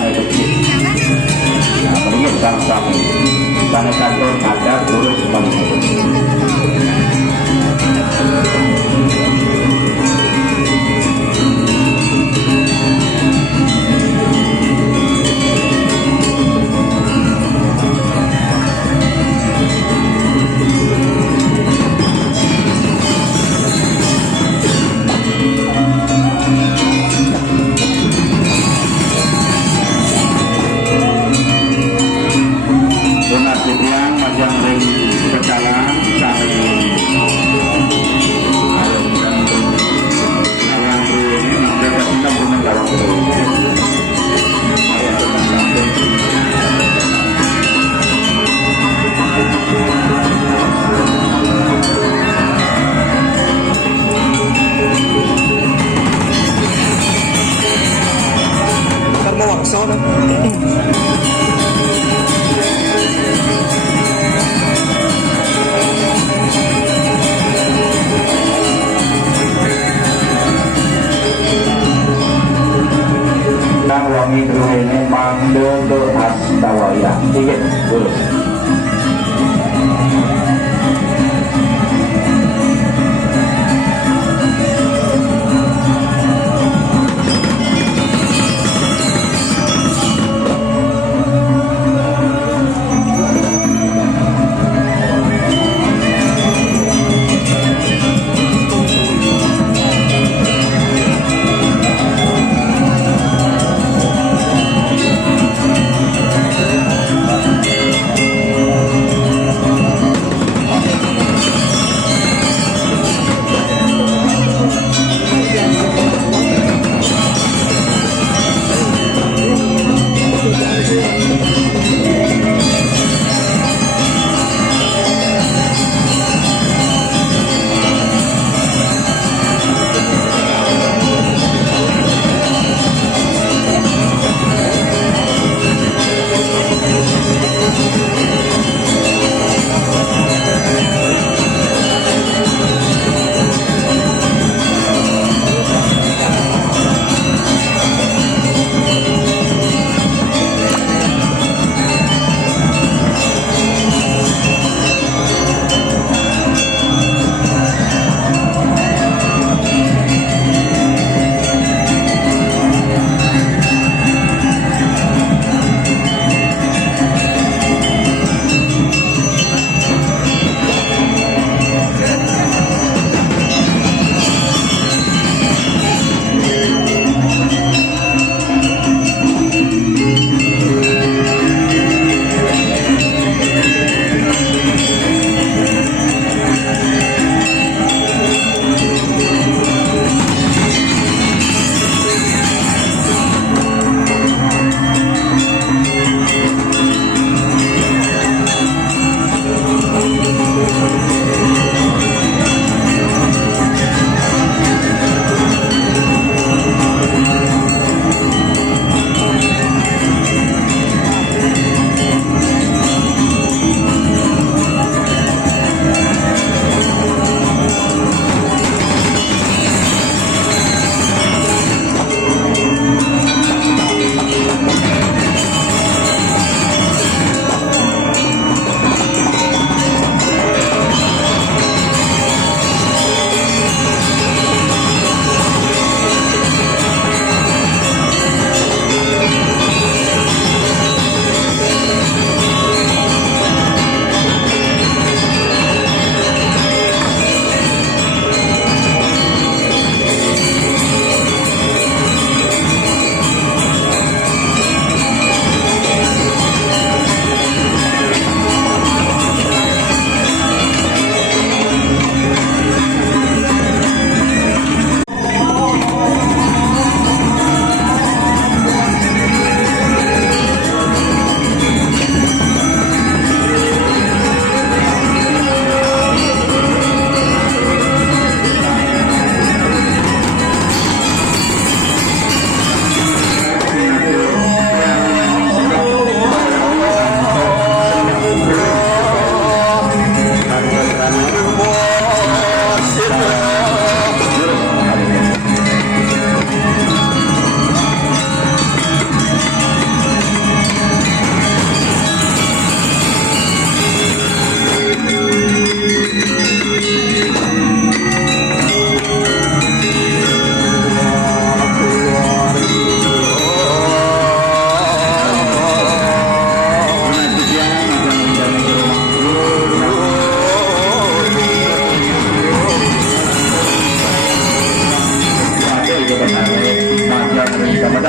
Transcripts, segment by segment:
tanah kecil. Nah, ini sama-sama. Tanah kantor ada terus menerus. Wangi ini mandul do astawaya dikit dulu.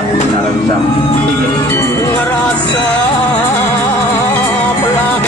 tak secara bisa ngerasa belah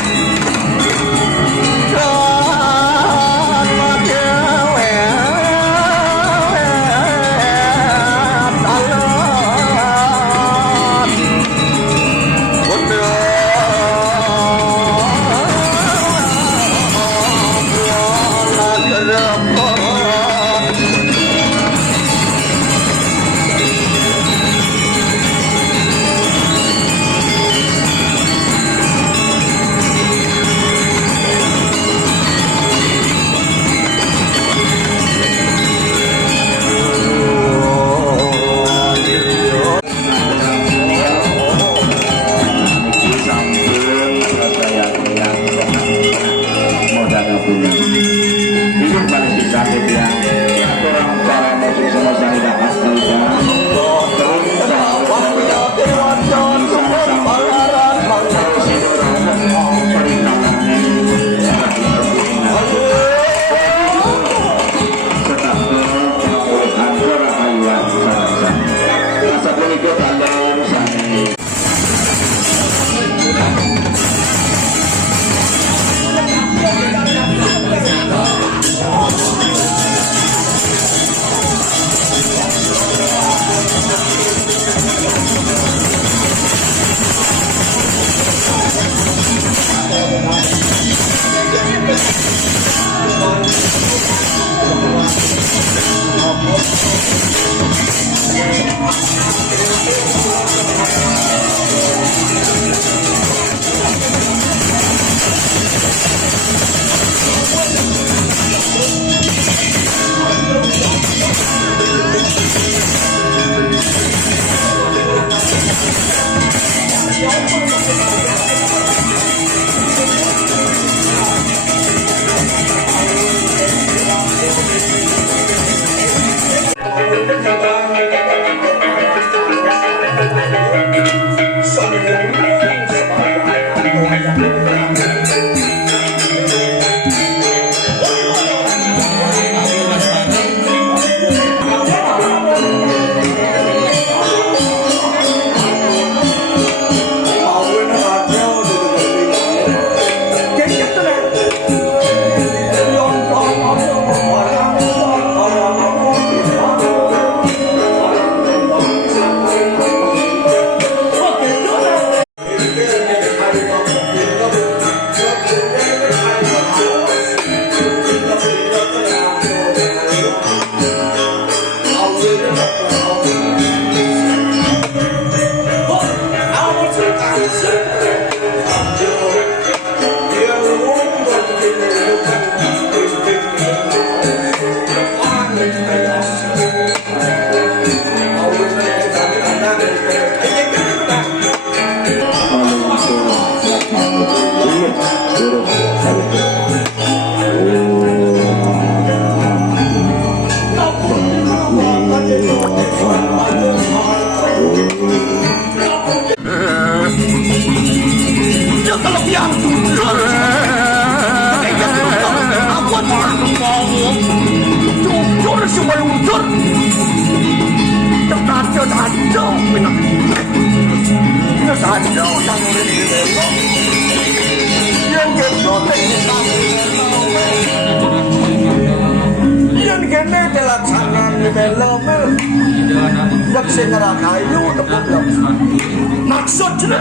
maksudnya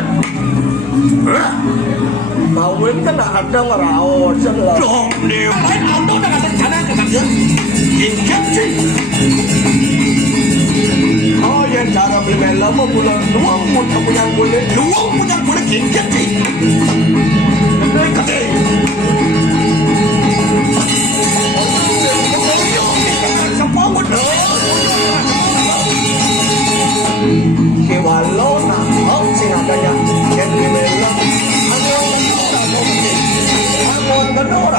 kawin kan ada ngerawat jelas dong nih lain auto dengan rencana kesaksian injek sih oh yang cara beli mela mau bulan luang punya boleh injek sih kasih walau nak sing adanya yang dibilang angon benar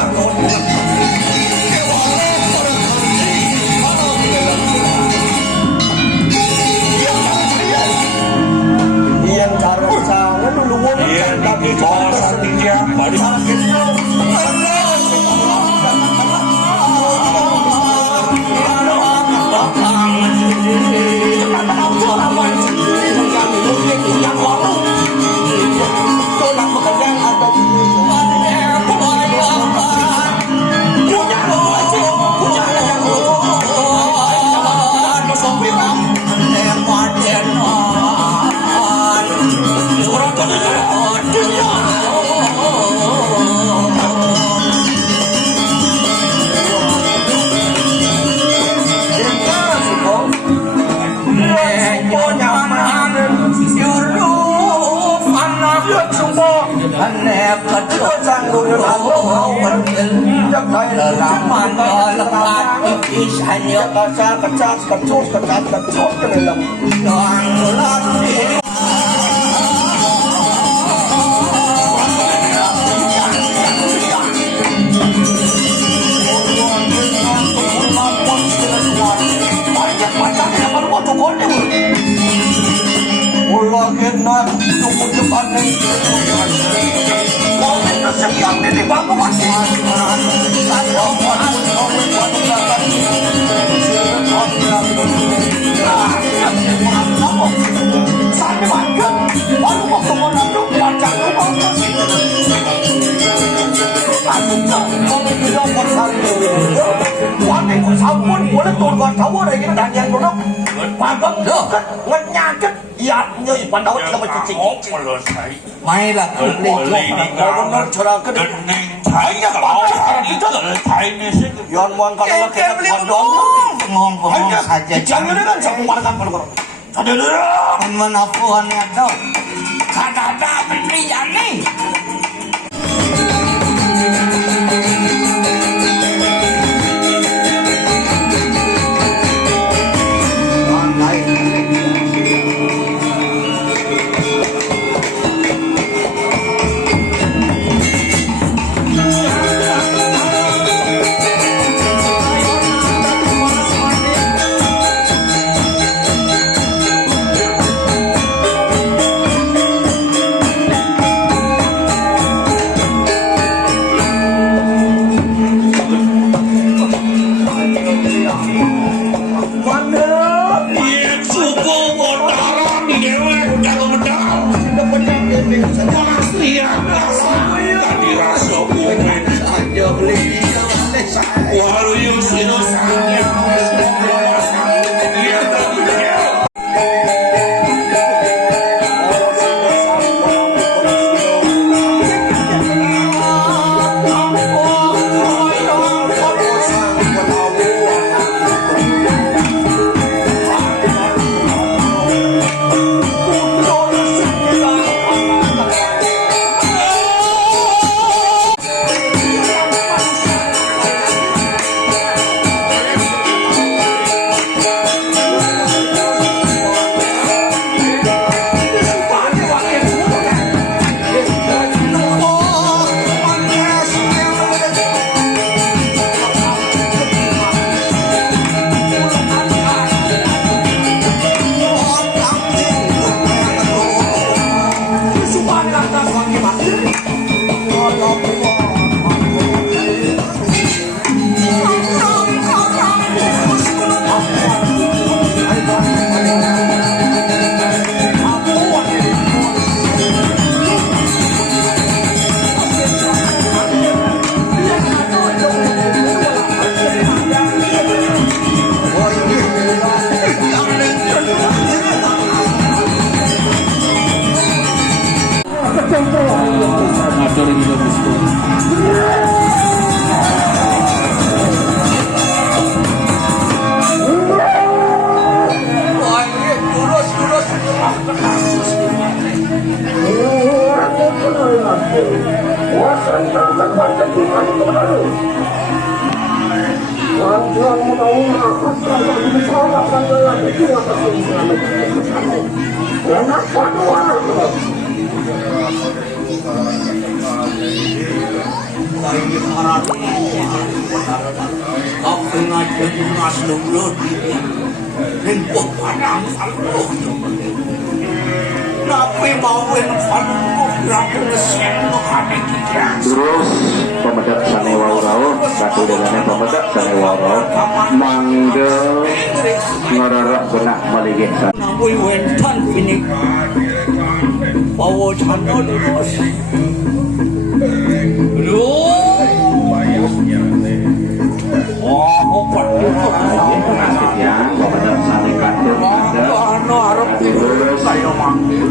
yang cara sana dulu tapi nyaman Yuru Anak Yuk semua Anak Kedua Sanggup Hau Jak Thầy Laman Lekat Isanya Kecak Kecak Kecus Kecak Kecus Cái này là Đoàn Lát Allah kenal tunggu depan ni. Kau itu sekian ni di bawah masih. Saya mohon kau buat belakang. Saya makan. Baru waktu menandu belajar rumah masih. Aku tak kau tidak bersatu. Wanita kau sampun boleh turun kau ada yang dah yang turun. Pagam dekat ngenyakit iatnya ipan daun kita mencicing. Mai lah beli kau benar cara ke dening saya kalau saya ni sih. Yon mon kalau kita pandang ngomong saja. Jangan dengan sembarang perkara. Ada dah. Menafuan ada. Ada pilihan ni. Terus pemedak sanewa urau satu dengan pemedak sanewa urau manggil ngororok benak maligih san. Nabi wentan ini bawa channel terus. Oh, nasibnya pemedak saling kantor ada terus saya manggil.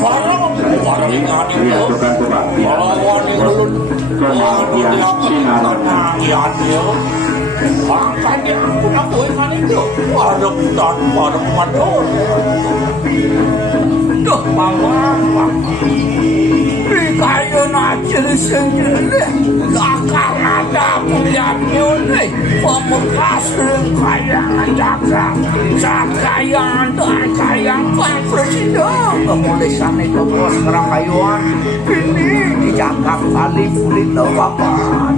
Barang ini tukang tukang kemudian sinaran Makanya aku nak buat itu. Ada putar, ada pemandor. Duh, bawang. Kayu najir sendiri, lakar ada punyanya ni. Pemekas kayang jaga, jakayang dan kayang pak presiden. Kemuliaan itu bos kerangkayuan ini dijaga kali kulit lewapan.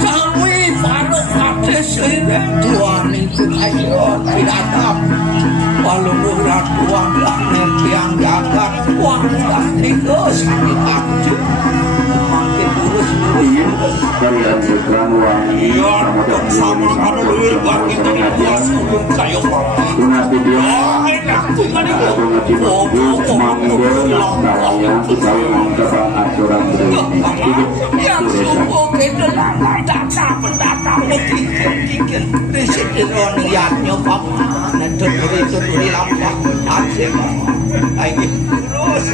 Kami pada kata sendiri tuan itu ayo tidak tak. Walau murah tuan dah yang jaga tuan dah tikus sakit hati. Makin lurus. Kalian bukan wangi. Sama kalau luar bagi kita sebelum kayu papa. Tunat video. Enak tu kan itu. Aku ngerti bagus. Manggil saya supaya mengkapan aturan ini. Yang semua kita lama tak pendatang berkikir. Presiden orang lihatnya papa. Nanti tuturi lampak. Asyik. Lagi terus.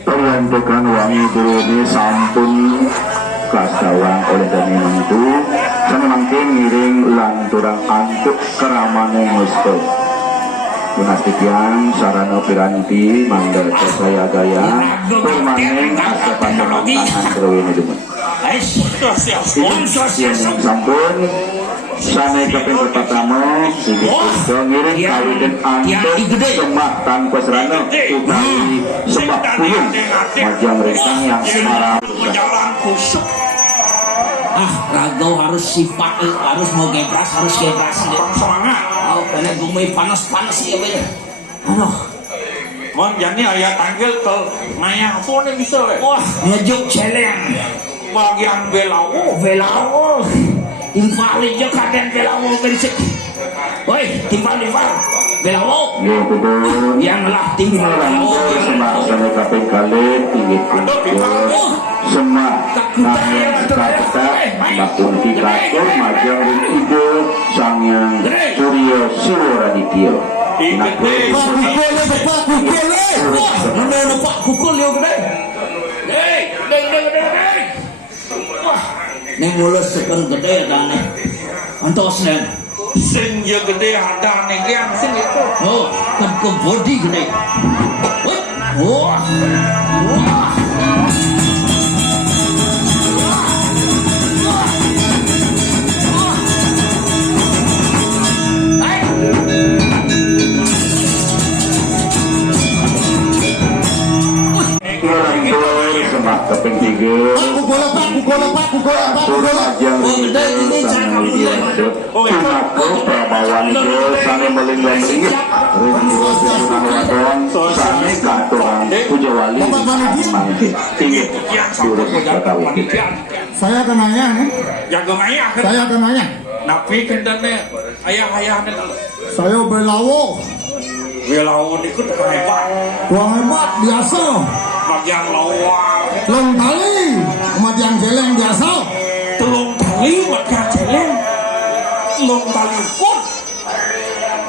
Peruntukan wangi berudi sampun kasawang oleh dani mantu sana mangkin ngiring lanturang antuk keramane musto Punatikian sarana piranti mandal saya gaya permanen asa pandangan tangan terwini demen yang sampun sana kaping pertama begitu ngiring kawin antuk semak tanpa serana utawi semak puyung majang rentang yang semarang ragau harus sifat harus mau gebras semangat karena bumi panas ya bener aduh mon jadi ayah tanggil ke ngayah pun bisa wah ngejuk celeng bagian belawo timpal aja kadang belawo berisik woi timpal belawo yang lah timpal belawo semak sana kaping kali tinggi semak nangyang kata makun dikatur majang rintido sangyang suryo siwaradityo kukul yo gede ini mulus sepen gede ada nih antos nih sing yo gede ada nih yang sing itu oh ke body gede wah semak kaping tiga ajang rintido sangyang rintido sunaku prabawan itu sana melinggang ringgit rintido susunan wadon sana kantorang pujawali mangkit tinggi diurus kawin saya akan nanya nih. Jago ngayah kan? Saya akan nanya. Napi kendane ayah-ayah nih. Saya belawo. lawan ikut hebat. Wah hebat biasa. Bagian lawar. Long tali, umat yang jeleng biasa. Telung tali bagian jeleng. Long tali ikut.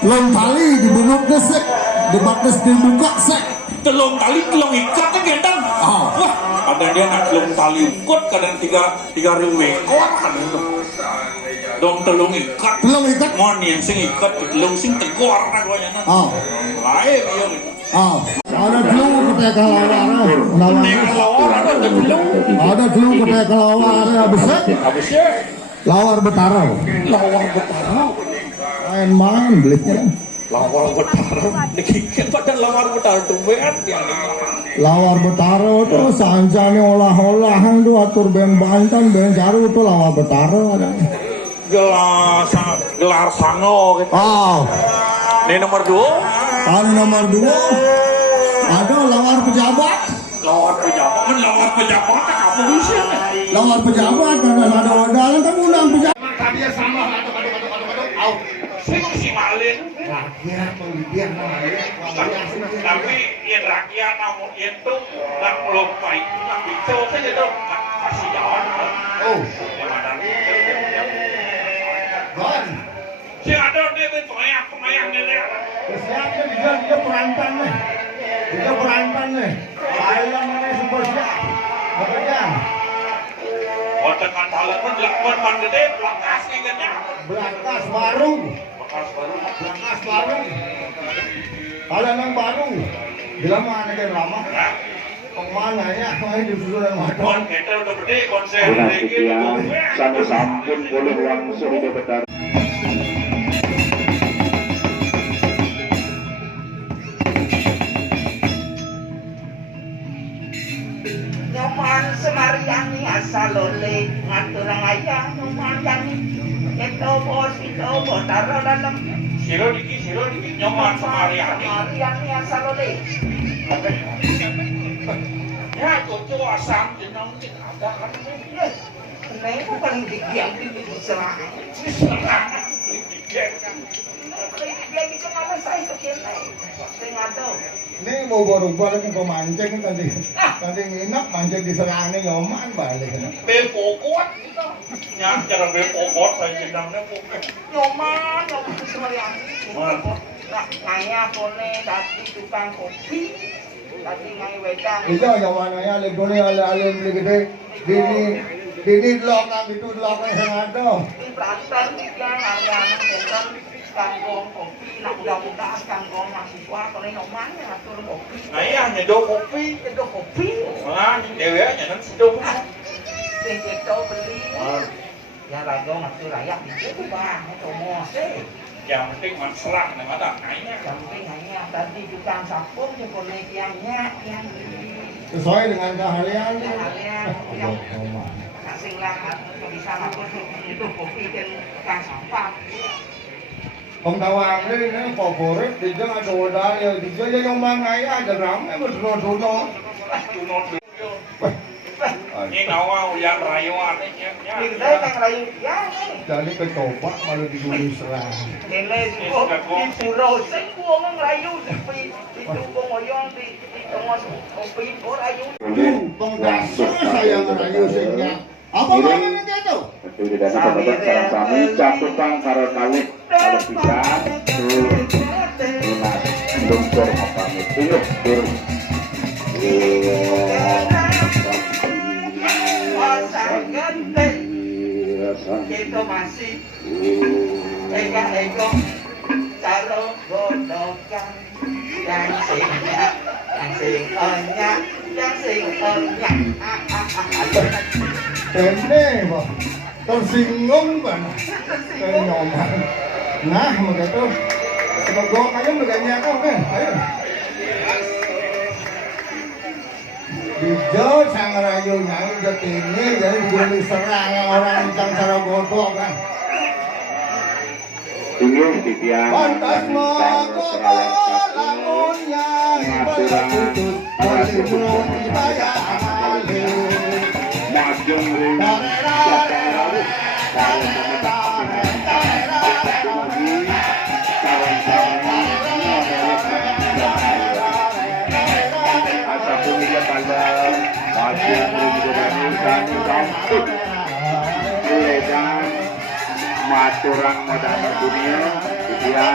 Long tali dibungkuk desek, dibakes dibuka sek. Telung tali telung ikat kan gendang. Oh. Wah, kadang dia nak telung tali ikut, kadang tiga ribu ekor kan itu. Dong telung ikat. Telung ikat. Mon yang sing ikat, telung sing tegor nak goyang. Oh. Lain dia. Oh. Ada telung ketika lawar. Lawar ada telung. Ada telung ketika lawar besar. Habisnya Lawar betara. lawar betara. Main-main belinya. Lawar betara. Dikikit pada lawar betara tuh beat yang Lawar betara itu sancane olah-olahan tuh atur ben Banten ben Jaru itu lawar betara ada. gelar sango gitu. Oh. Ini nomor 2. Tahun nomor 2 ada lawar pejabat. Lawar pejabat tak apa bisa. Lawar pejabat karena ada undangan kan undang pejabat. Tadinya sama, aduh. Sing si malin. Rakyat pembelian Tapi yang rakyat namun itu nggak lupa itu nggak bisa saja dong. Kasih jalan. Oh, Gimana? Gon. Si ada dia pemayak dia. Siapnya dia perantan nih. Dia perantan nih. Ayam mana super siap. Bekerja. Oh tekan talan pun belakang gede belakas ingatnya. Belakas baru. Bekas baru. Belakas baru. Kalau yang baru. Bila mana kan lama. Kemana ya? Kemarin di susunan wadon. Kon kita udah gede konser Dengan lagi. sekian, sampai sampun boleh langsung di betara. Nyoman semariani asal oleh ngatur ngayah nyoman yang itu bos taruh dalam Silo dikit nyoman semariani. semariani asal oleh Ya cucu asam jenong ada kan. ini bukan digiang di serangan dia gitu nama saya kecil saya ngado Ini mau berubah lagi ke mancing tadi. Tadi nginep mancing di serangnya nyoman balik. Bepokot gitu. Yang cara bepokot saya jenangnya pokok. nyoman semariani ngayah boleh tadi tukang kopi tadi ngai wedang Itu nyoman aja legone ale-ale beli gede. Dini lokang itu lokang yang ada. di Banten juga harga-harga Banten kangkong kopi nak mudah-mudahan kangkong mahasiswa kalau nyoman ya atur kopi Ngayah nyedo kopi. itu kopi Nah, deweknya nan sedo. sing kita beli ya rago ngatur rakyat itu bang semua sih Yang penting manserang nang ada ngayah. samping hanya tadi tukang sapur di boleh yang Sesuai dengan keahlian. yang kasih lah bisa ngatur itu kopi dan tukang sampah Pengtawang ini favorit dia ada modal ya dia yang mangaya ada ramai berdono. Ini ngawal yang rayuan ini. Kita yang rayu ya Jadi kecoba malu digulung serang. nilai di pulau sing buang rayu di tunggu oyong di tengah kopi rayu Penggasur saya ngerayu sehingga. Apa namanya dia tuh? Itu di dalam sahabat sarang sami cakupan karo kalih kalau bisa lunas luncur pamit itu tur kita masih ego caro bodokan yang sing onyak Ini Pak, tersinggung banget kayak nyoman. Nah, begitu. Semoga kalian begini aku kan, ayo. Hijau sang rayu nyanyi jati ini jadi diguli serang orang yang cara godok kan. ingin titian Pantas menggodok lamunnya ibadah putus berlimun dibayar amalin. Majeng ring Ledan maturan modal dunia dia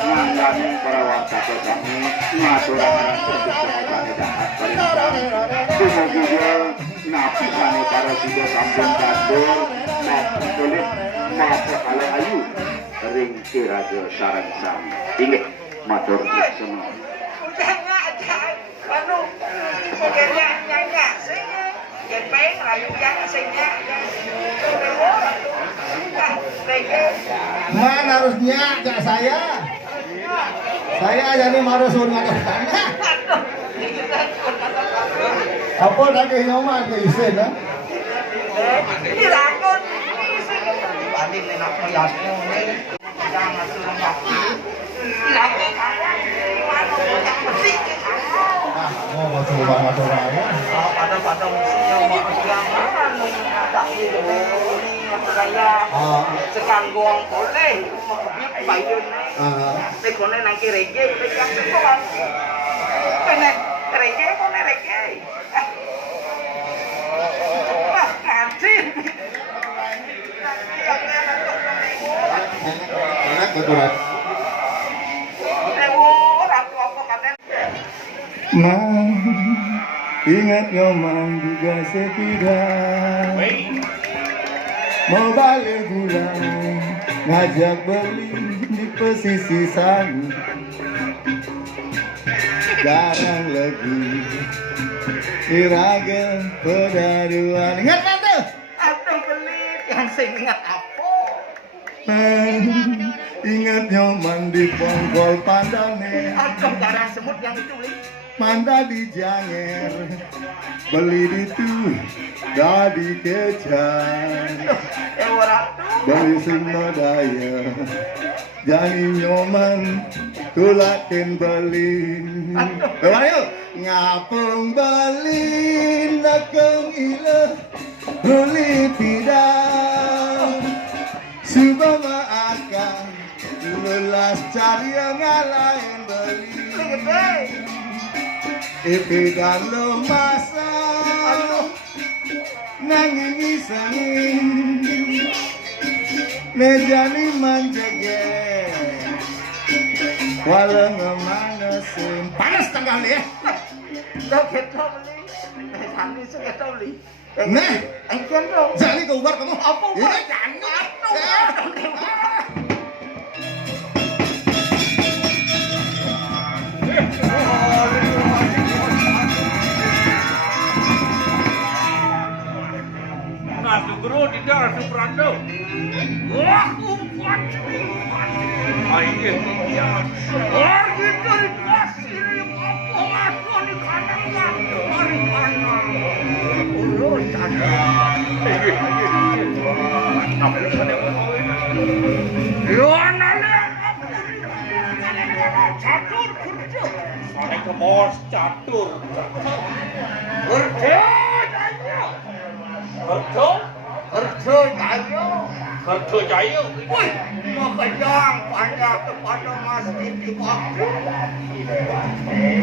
menganggap para warga kami maturan orang tertutup kami dapat perintah semoga nabi kami para sudah kampung kantor maaf kulit maaf ala ayu ring kiraja sarang sami ingat matur semua anu pokoknya nyanyi sing gepeng rayu yang sing mana harusnya gak saya jadi marusun ngadokannya apa lagi nyoman ke isen ha dilakon banding nek priasnya ini jangan suruh kaki dilakon oh betul banget orangnya pada musimnya mak serangan ada ini kaya sekanggong boleh makbiut bayun nek kone nang kirege pegang sekolah kene rege kone rege kancing enak betul nah ingat nyoman juga sekitar mau balik pulang ngajak beli di pesisir sana jarang lagi iraga pedaruan ingat kan tuh atau beli yang saya ingat apa ingat nyoman di pongkol pandane atau garang semut yang ditulis manda di Janger beli di tuh dadi kejar beli sing daya jadi nyoman tulakin beli ayo ngapung beli nakeng ila beli tidak subama akan lelas cari yang lain beli Ipi dalam MASAL nanging isangin nejani manjege walau ngemanasin panas tanggal ya đâu kita beli sambil kita beli nah engken dong jani ke ubar kamu apa ini jani Nasi guru tidak nasi perandau. Wah, kuat. Ayo, lagi dari kelas ini apa ngaco di kanannya, dari kanan. Urut ada. Apa yang ada? Ya, nale. Catur kerja. Saya ke bos catur. Kerja aja. Kerja jaya. Wih, makanya banyak kepada masjid di waktu.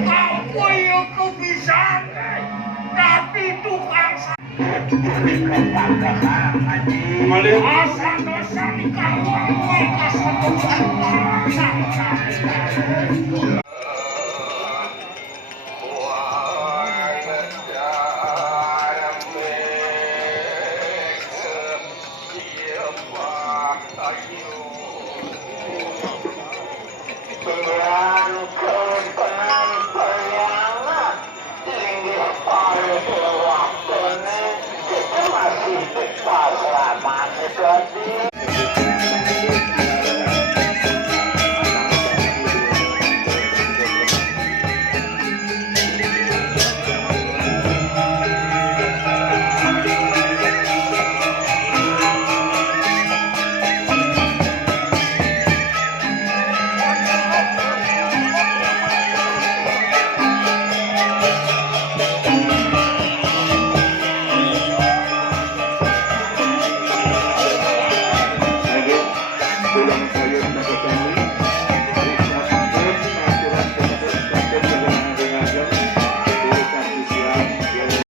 Apa yang kau bisa? Tapi tukang asal dosa di kawang, asal dosa.